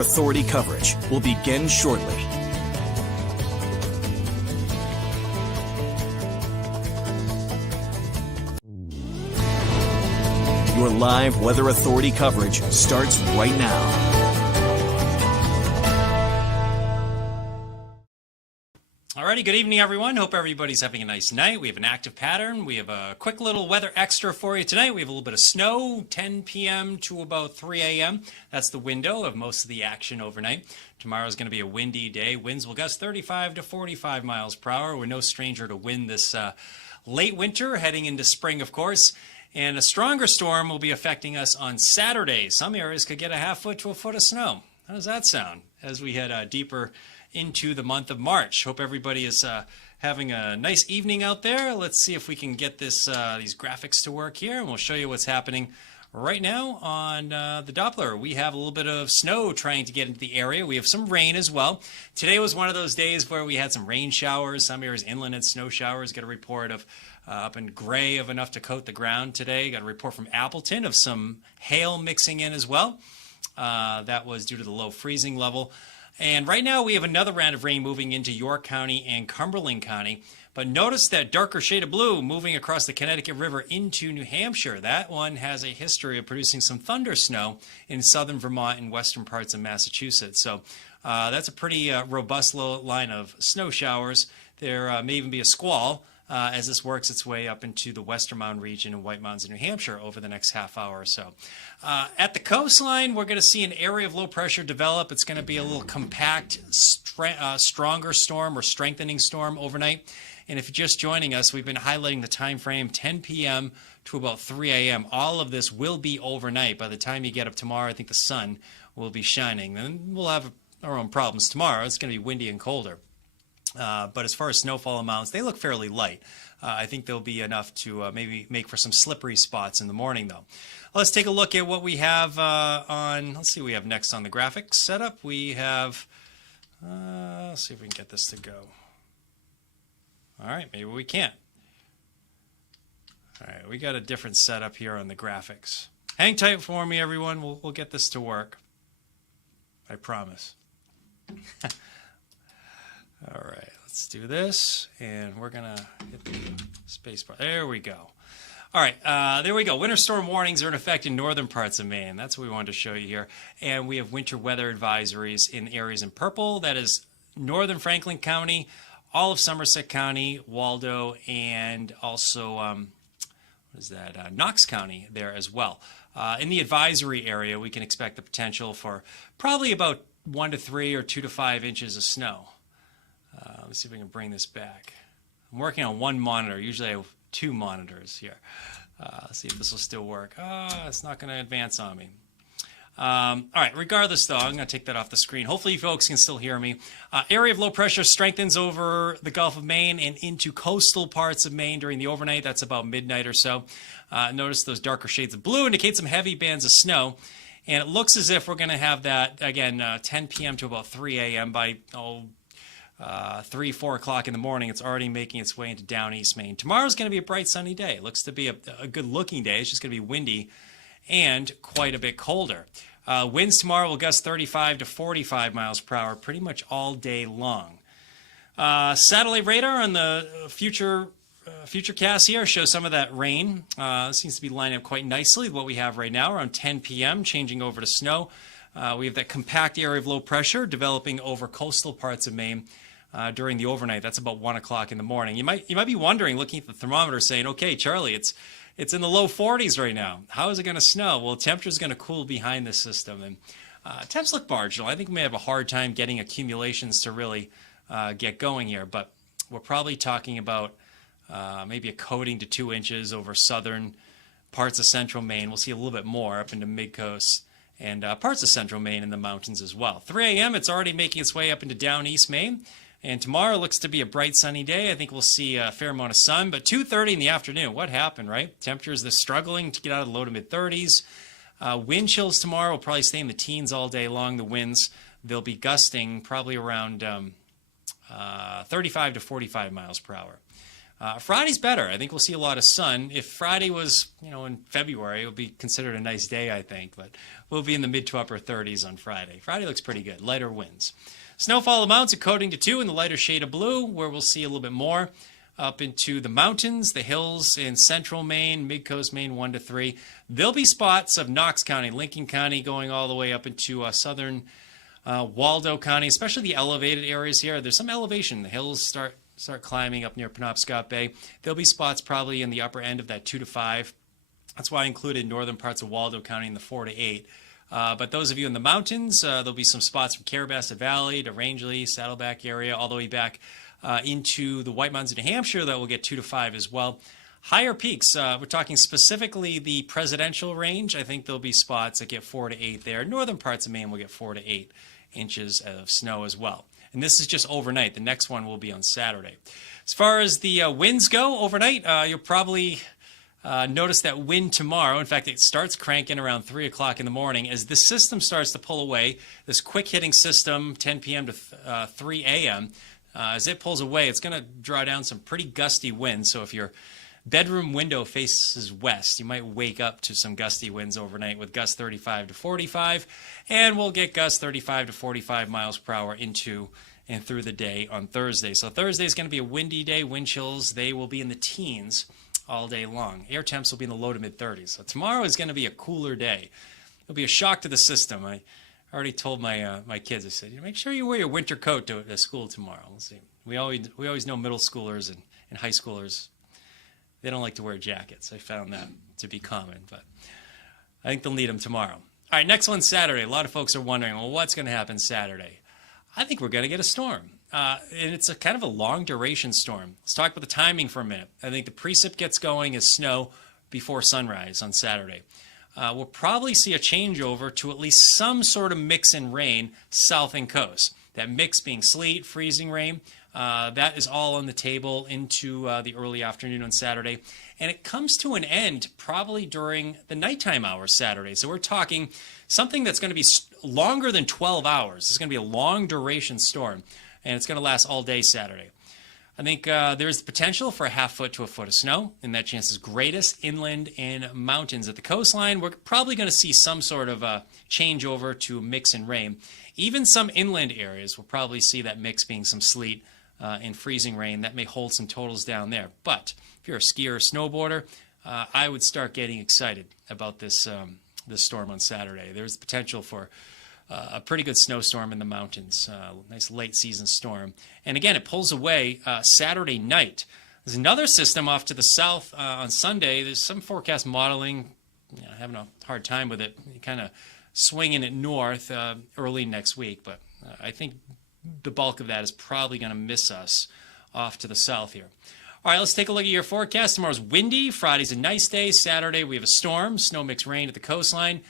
Authority coverage will begin shortly. Your live Weather Authority coverage starts right now. Alrighty, good evening, everyone. Hope everybody's having a nice night. We have an active pattern. We have a quick little weather extra for you tonight. We have a little bit of snow, 10 p.m. to about 3 a.m. That's the window of most of the action overnight. Tomorrow's going to be a windy day. Winds will gust 35 to 45 miles per hour. We're no stranger to wind this late winter, heading into spring, of course. And a stronger storm will be affecting us on Saturday. Some areas could get a half foot to a foot of snow. How does that sound as we head deeper into the month of March? Hope everybody is having a nice evening out there. Let's see if we can get these graphics to work here, and we'll show you what's happening right now on the Doppler. We have a little bit of snow trying to get into the area. We have some rain as well. Today was one of those days where we had some rain showers. Some areas inland had snow showers. Got a report of up in Gray of enough to coat the ground today. Got a report from Appleton of some hail mixing in as well. That was due to the low freezing level. And right now we have another round of rain moving into York County and Cumberland County. But notice that darker shade of blue moving across the Connecticut River into New Hampshire. That one has a history of producing some thunder snow in southern Vermont and western parts of Massachusetts. So that's a pretty robust line of snow showers. There may even be a squall as this works its way up into the Western Mountain region and White Mountains in New Hampshire over the next half hour or so. At the coastline, we're going to see an area of low pressure develop. It's going to be a little compact, stronger storm or strengthening storm overnight. And if you're just joining us, we've been highlighting the time frame 10 p.m. to about 3 a.m. All of this will be overnight. By the time you get up tomorrow, I think the sun will be shining. And we'll have our own problems tomorrow. It's going to be windy and colder. But as far as snowfall amounts, they look fairly light. I think there'll be enough to maybe make for some slippery spots in the morning, though. Let's take a look at what we have let's see what we have next on the graphics setup. We have, let's see if we can get this to go. All right, maybe we can't. All right, we got a different setup here on the graphics. Hang tight for me, everyone. We'll get this to work. I promise. All right, let's do this, and we're going to hit the space bar. There we go. All right, there we go. Winter storm warnings are in effect in northern parts of Maine. That's what we wanted to show you here. And we have winter weather advisories in areas in purple. That is northern Franklin County, all of Somerset County, Waldo, and also, Knox County there as well. In the advisory area, we can expect the potential for probably about 1 to 3 or 2 to 5 inches of snow. Let's see if we can bring this back. I'm working on one monitor. Usually I have 2 monitors here. Let's see if this will still work. It's not going to advance on me. All right, regardless, though, I'm going to take that off the screen. Hopefully you folks can still hear me. Area of low pressure strengthens over the Gulf of Maine and into coastal parts of Maine during the overnight. That's about midnight or so. Notice those darker shades of blue indicate some heavy bands of snow. And it looks as if we're going to have that, again, 10 p.m. to about 3 a.m. by 3, 4 o'clock in the morning. It's already making its way into down East Maine. Tomorrow's going to be a bright sunny day. It looks to be a good looking day. It's just going to be windy and quite a bit colder. Winds tomorrow will gust 35 to 45 miles per hour pretty much all day long. Satellite radar on the futurecast here shows some of that rain. Seems to be lining up quite nicely with what we have right now around 10 p.m. changing over to snow. We have that compact area of low pressure developing over coastal parts of Maine during the overnight. That's about 1 o'clock in the morning. You might be wondering, looking at the thermometer, saying, "Okay, Charlie, it's in the low 40s right now. How is it going to snow?" Well, temperature is going to cool behind this system, and temps look marginal. I think we may have a hard time getting accumulations to really get going here, but we're probably talking about maybe a coating to 2 inches over southern parts of central Maine. We'll see a little bit more up into mid-coast and parts of central Maine and the mountains as well. 3 a.m., it's already making its way up into down East Maine. And tomorrow looks to be a bright sunny day. I think we'll see a fair amount of sun. But 2:30 in the afternoon, what happened, right? Temperatures are struggling to get out of the low to mid-30s. Wind chills tomorrow will probably stay in the teens all day long. The winds, they'll be gusting probably around 35 to 45 miles per hour. Friday's better. I think we'll see a lot of sun. If Friday was, in February, it would be considered a nice day, I think. But we'll be in the mid to upper 30s on Friday. Friday looks pretty good. Lighter winds. Snowfall amounts according to 2 in the lighter shade of blue, where we'll see a little bit more. Up into the mountains, the hills in central Maine, mid-coast Maine, 1 to 3. There'll be spots of Knox County, Lincoln County, going all the way up into southern Waldo County, especially the elevated areas here. There's some elevation. The hills start climbing up near Penobscot Bay. There'll be spots probably in the upper end of that 2 to 5. That's why I included northern parts of Waldo County in the 4 to 8. But those of you in the mountains, there'll be some spots from Carrabassett Valley to Rangeley, Saddleback area, all the way back into the White Mountains of New Hampshire that will get 2 to 5 as well. Higher peaks, we're talking specifically the presidential range. I think there'll be spots that get 4 to 8 there. Northern parts of Maine will get 4 to 8 inches of snow as well. And this is just overnight. The next one will be on Saturday. As far as the winds go overnight, you'll probably notice that wind tomorrow. In fact, it starts cranking around 3 o'clock in the morning as this system starts to pull away. This quick hitting system, 10 p.m. to 3 a.m., as it pulls away, it's going to draw down some pretty gusty winds. So if your bedroom window faces west, you might wake up to some gusty winds overnight with gusts 35 to 45. And we'll get gusts 35 to 45 miles per hour into and through the day on Thursday. So Thursday is going to be a windy day. Wind chills, they will be in the teens all day long. Air temps will be in the low to mid 30s. So tomorrow is going to be a cooler day. It'll be a shock to the system. I already told my kids, I said, make sure you wear your winter coat to school tomorrow. We'll see. We always know middle schoolers and high schoolers, they don't like to wear jackets. I found that to be common, but I think they'll need them tomorrow. All right, next one, Saturday. A lot of folks are wondering, well, what's going to happen Saturday? I think we're going to get a storm. And it's a kind of a long duration storm. Let's talk about the timing for a minute. I think the precip gets going as snow before sunrise on Saturday. We'll probably see a changeover to at least some sort of mix in rain south and coast. That mix being sleet, freezing rain, that is all on the table into the early afternoon on Saturday. And it comes to an end probably during the nighttime hours Saturday. So we're talking something that's going to be longer than 12 hours. It's going to be a long duration storm, and it's going to last all day Saturday. I think there's the potential for a half foot to a foot of snow, and that chance is greatest inland and mountains. At the coastline, we're probably going to see some sort of a changeover to mix and rain. Even some inland areas will probably see that mix being some sleet and freezing rain. That may hold some totals down there. But if you're a skier or snowboarder, I would start getting excited about this storm on Saturday. There's the potential for a pretty good snowstorm in the mountains, nice late season storm. And again, it pulls away Saturday night. There's another system off to the south on Sunday. There's some forecast modeling, having a hard time with it, kind of swinging it north early next week. But I think the bulk of that is probably going to miss us off to the south here. All right, let's take a look at your forecast. Tomorrow's windy. Friday's a nice day. Saturday, we have a storm, snow mixed rain at the coastline.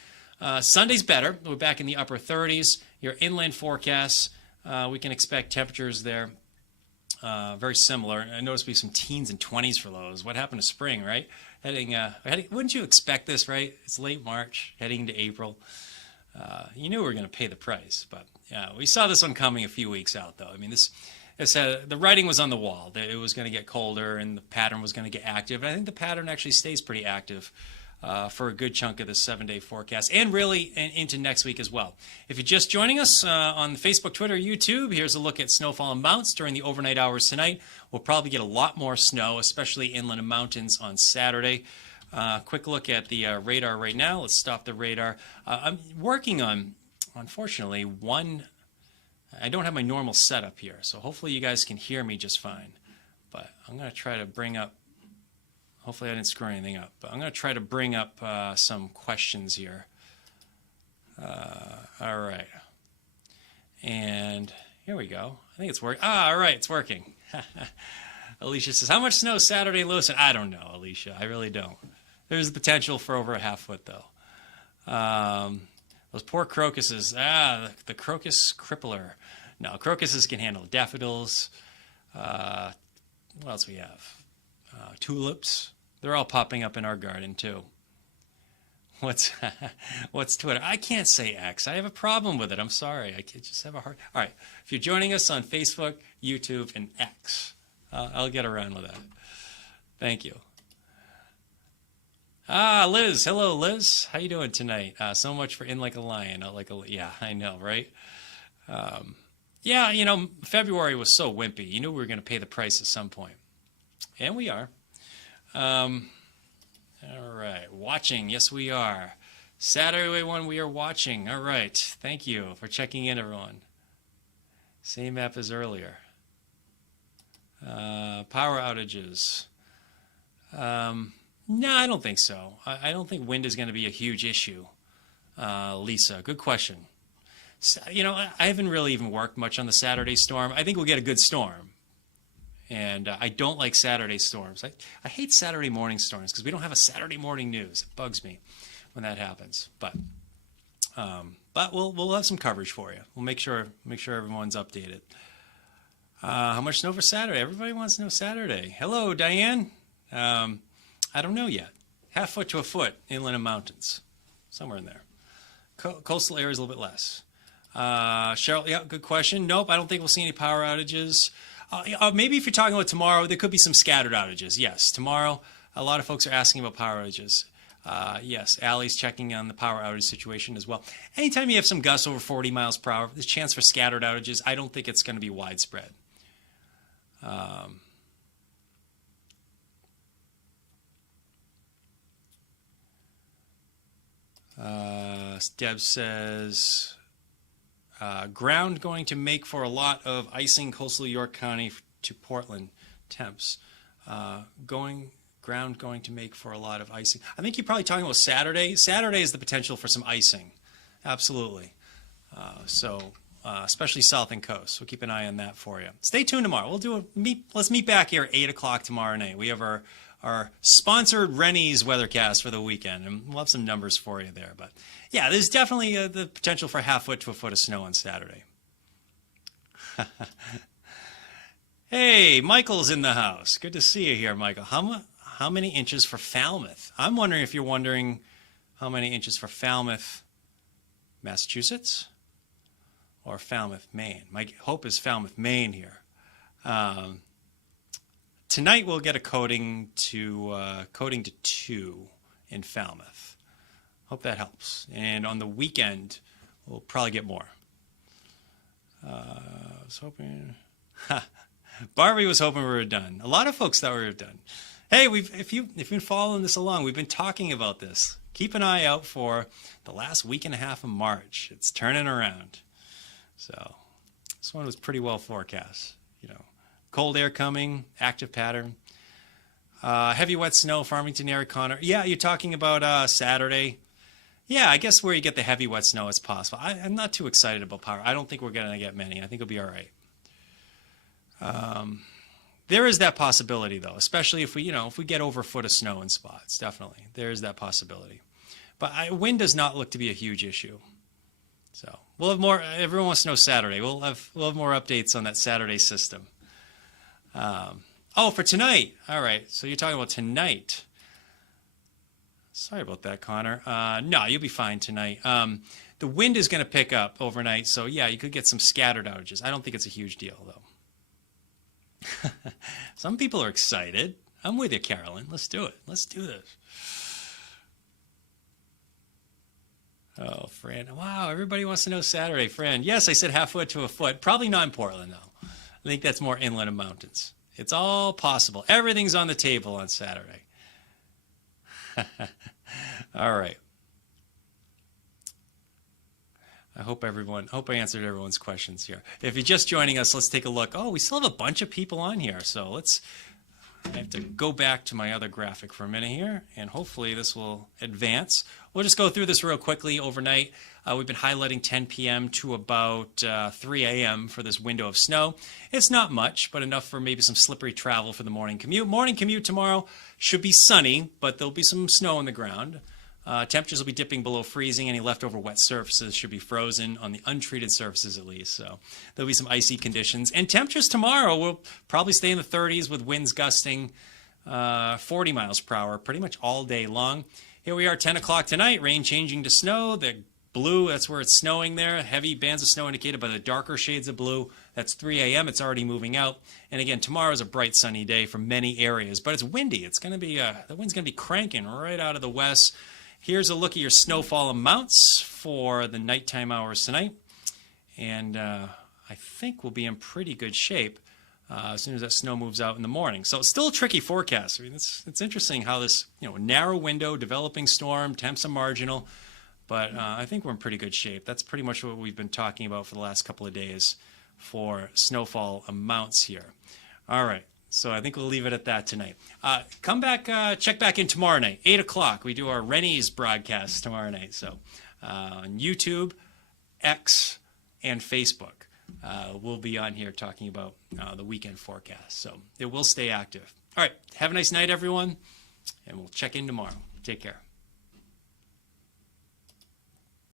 Sunday's better. We're back in the upper 30s. Your inland forecasts, we can expect temperatures there very similar. I noticed we have some teens and 20s for lows. What happened to spring, right? Wouldn't you expect this, right? It's late March, heading into April. You knew we were going to pay the price, but yeah, we saw this one coming a few weeks out, though. I mean, the writing was on the wall. That it was going to get colder and the pattern was going to get active. And I think the pattern actually stays pretty active for a good chunk of the 7-day forecast, and really into next week as well. If you're just joining us on Facebook, Twitter, YouTube, here's a look at snowfall and mounts during the overnight hours tonight. We'll probably get a lot more snow, especially inland and mountains on Saturday. Quick look at the radar right now. Let's stop the radar. I'm working on, unfortunately, I don't have my normal setup here, so hopefully you guys can hear me just fine. But I'm going to try to bring up, hopefully I didn't screw anything up, but I'm going to try to bring up some questions here. All right. And here we go. I think it's working. All right, it's working. Alicia says, how much snow Saturday in Lewiston? I don't know, Alicia. I really don't. There's the potential for over a half foot, though. Those poor crocuses. The crocus crippler. No, crocuses can handle daffodils. What else we have? Tulips. They're all popping up in our garden, too. What's Twitter? I can't say X. I have a problem with it. I'm sorry. I just have a hard... All right. If you're joining us on Facebook, YouTube, and X, I'll get around with that. Thank you. Ah, Liz. Hello, Liz. How you doing tonight? So much for In Like a Lion, Out Like a... Yeah, I know, right? Yeah, you know, February was so wimpy. You knew we were going to pay the price at some point. And we are. All right. Watching. Yes, we are. Saturday one, we are watching. All right. Thank you for checking in, everyone. Same app as earlier. Power outages. No, I don't think so. I don't think wind is going to be a huge issue. Lisa, good question. So, you know, I haven't really even worked much on the Saturday storm. I think we'll get a good storm. And I don't like Saturday storms. I hate Saturday morning storms because we don't have a Saturday morning news. It bugs me when that happens. But we'll have some coverage for you. We'll make sure everyone's updated. How much snow for Saturday? Everybody wants to know Saturday. Hello, Diane. I don't know yet. Half foot to a foot, inland and mountains, somewhere in there. Coastal areas a little bit less. Cheryl, yeah, good question. Nope, I don't think we'll see any power outages. Maybe if you're talking about tomorrow, there could be some scattered outages. Yes, tomorrow, a lot of folks are asking about power outages. Yes, Allie's checking on the power outage situation as well. Anytime you have some gusts over 40 miles per hour, there's a chance for scattered outages. I don't think it's going to be widespread. Deb says, ground going to make for a lot of icing coastal York County to Portland temps. Ground going to make for a lot of icing. I think you're probably talking about Saturday. Saturday is the potential for some icing. Absolutely. Especially south and coast. So keep an eye on that for you. Stay tuned tomorrow. Let's meet back here at 8 o'clock tomorrow night. We have our sponsored Rennie's weathercast for the weekend, and we'll have some numbers for you there. But yeah, there's definitely the potential for half foot to a foot of snow on Saturday. Hey, Michael's in the house. Good to see you here, Michael. How many inches for Falmouth? I'm wondering if you're wondering how many inches for Falmouth, Massachusetts, or Falmouth, Maine. My hope is Falmouth, Maine here. Tonight we'll get a coating to 2 in Falmouth. Hope that helps. And on the weekend, we'll probably get more. I was hoping. Barbie was hoping we were done. A lot of folks thought we were done. Hey, if you've been following this along, we've been talking about this. Keep an eye out for the last week and a half of March. It's turning around. So this one was pretty well forecast. You know, cold air coming, active pattern. Heavy wet snow, Farmington area, Connor. Yeah, you're talking about Saturday. Yeah, I guess where you get the heavy wet snow is possible. I'm not too excited about power. I don't think we're going to get many. I think it'll be all right. There is that possibility, though, especially if we get over a foot of snow in spots. Definitely, there is that possibility. But wind does not look to be a huge issue. So we'll have more. Everyone wants to know Saturday. We'll have more updates on that Saturday system. For tonight. All right. So you're talking about tonight. Sorry about that, Connor. No, you'll be fine tonight. The wind is going to pick up overnight. So yeah, you could get some scattered outages. I don't think it's a huge deal, though. Some people are excited. I'm with you, Carolyn. Let's do it. Let's do this. Oh, Fran. Wow, everybody wants to know Saturday. Fran, yes, I said half foot to a foot. Probably not in Portland, though. I think that's more inland and mountains. It's all possible. Everything's on the table on Saturday. All right. I hope I answered everyone's questions here. If you're just joining us, let's take a look. Oh, we still have a bunch of people on here. So I have to go back to my other graphic for a minute here, and hopefully this will advance. We'll just go through this real quickly overnight. We've been highlighting 10 p.m. to about 3 a.m. for this window of snow. It's not much, but enough for maybe some slippery travel for the morning commute. Morning commute tomorrow should be sunny, but there'll be some snow on the ground. Temperatures will be dipping below freezing. Any leftover wet surfaces should be frozen on the untreated surfaces at least. So there'll be some icy conditions. And temperatures tomorrow will probably stay in the 30s with winds gusting 40 miles per hour pretty much all day long. Here we are, 10 o'clock tonight, rain changing to snow. The blue, that's where it's snowing there. Heavy bands of snow indicated by the darker shades of blue. That's 3 a.m. It's already moving out. And again, tomorrow is a bright sunny day for many areas, but it's windy. It's going to be, the wind's going to be cranking right out of the west. Here's a look at your snowfall amounts for the nighttime hours tonight. And I think we'll be in pretty good shape as soon as that snow moves out in the morning. So it's still a tricky forecast. I mean, it's interesting how this, narrow window, developing storm, temps are marginal, but I think we're in pretty good shape. That's pretty much what we've been talking about for the last couple of days for snowfall amounts here. All right. So I think we'll leave it at that tonight. Come back, check back in tomorrow night, 8 o'clock. We do our Rennie's broadcast tomorrow night. So on YouTube, X, and Facebook. We'll be on here talking about the weekend forecast. So it will stay active. All right. Have a nice night, everyone. And we'll check in tomorrow. Take care.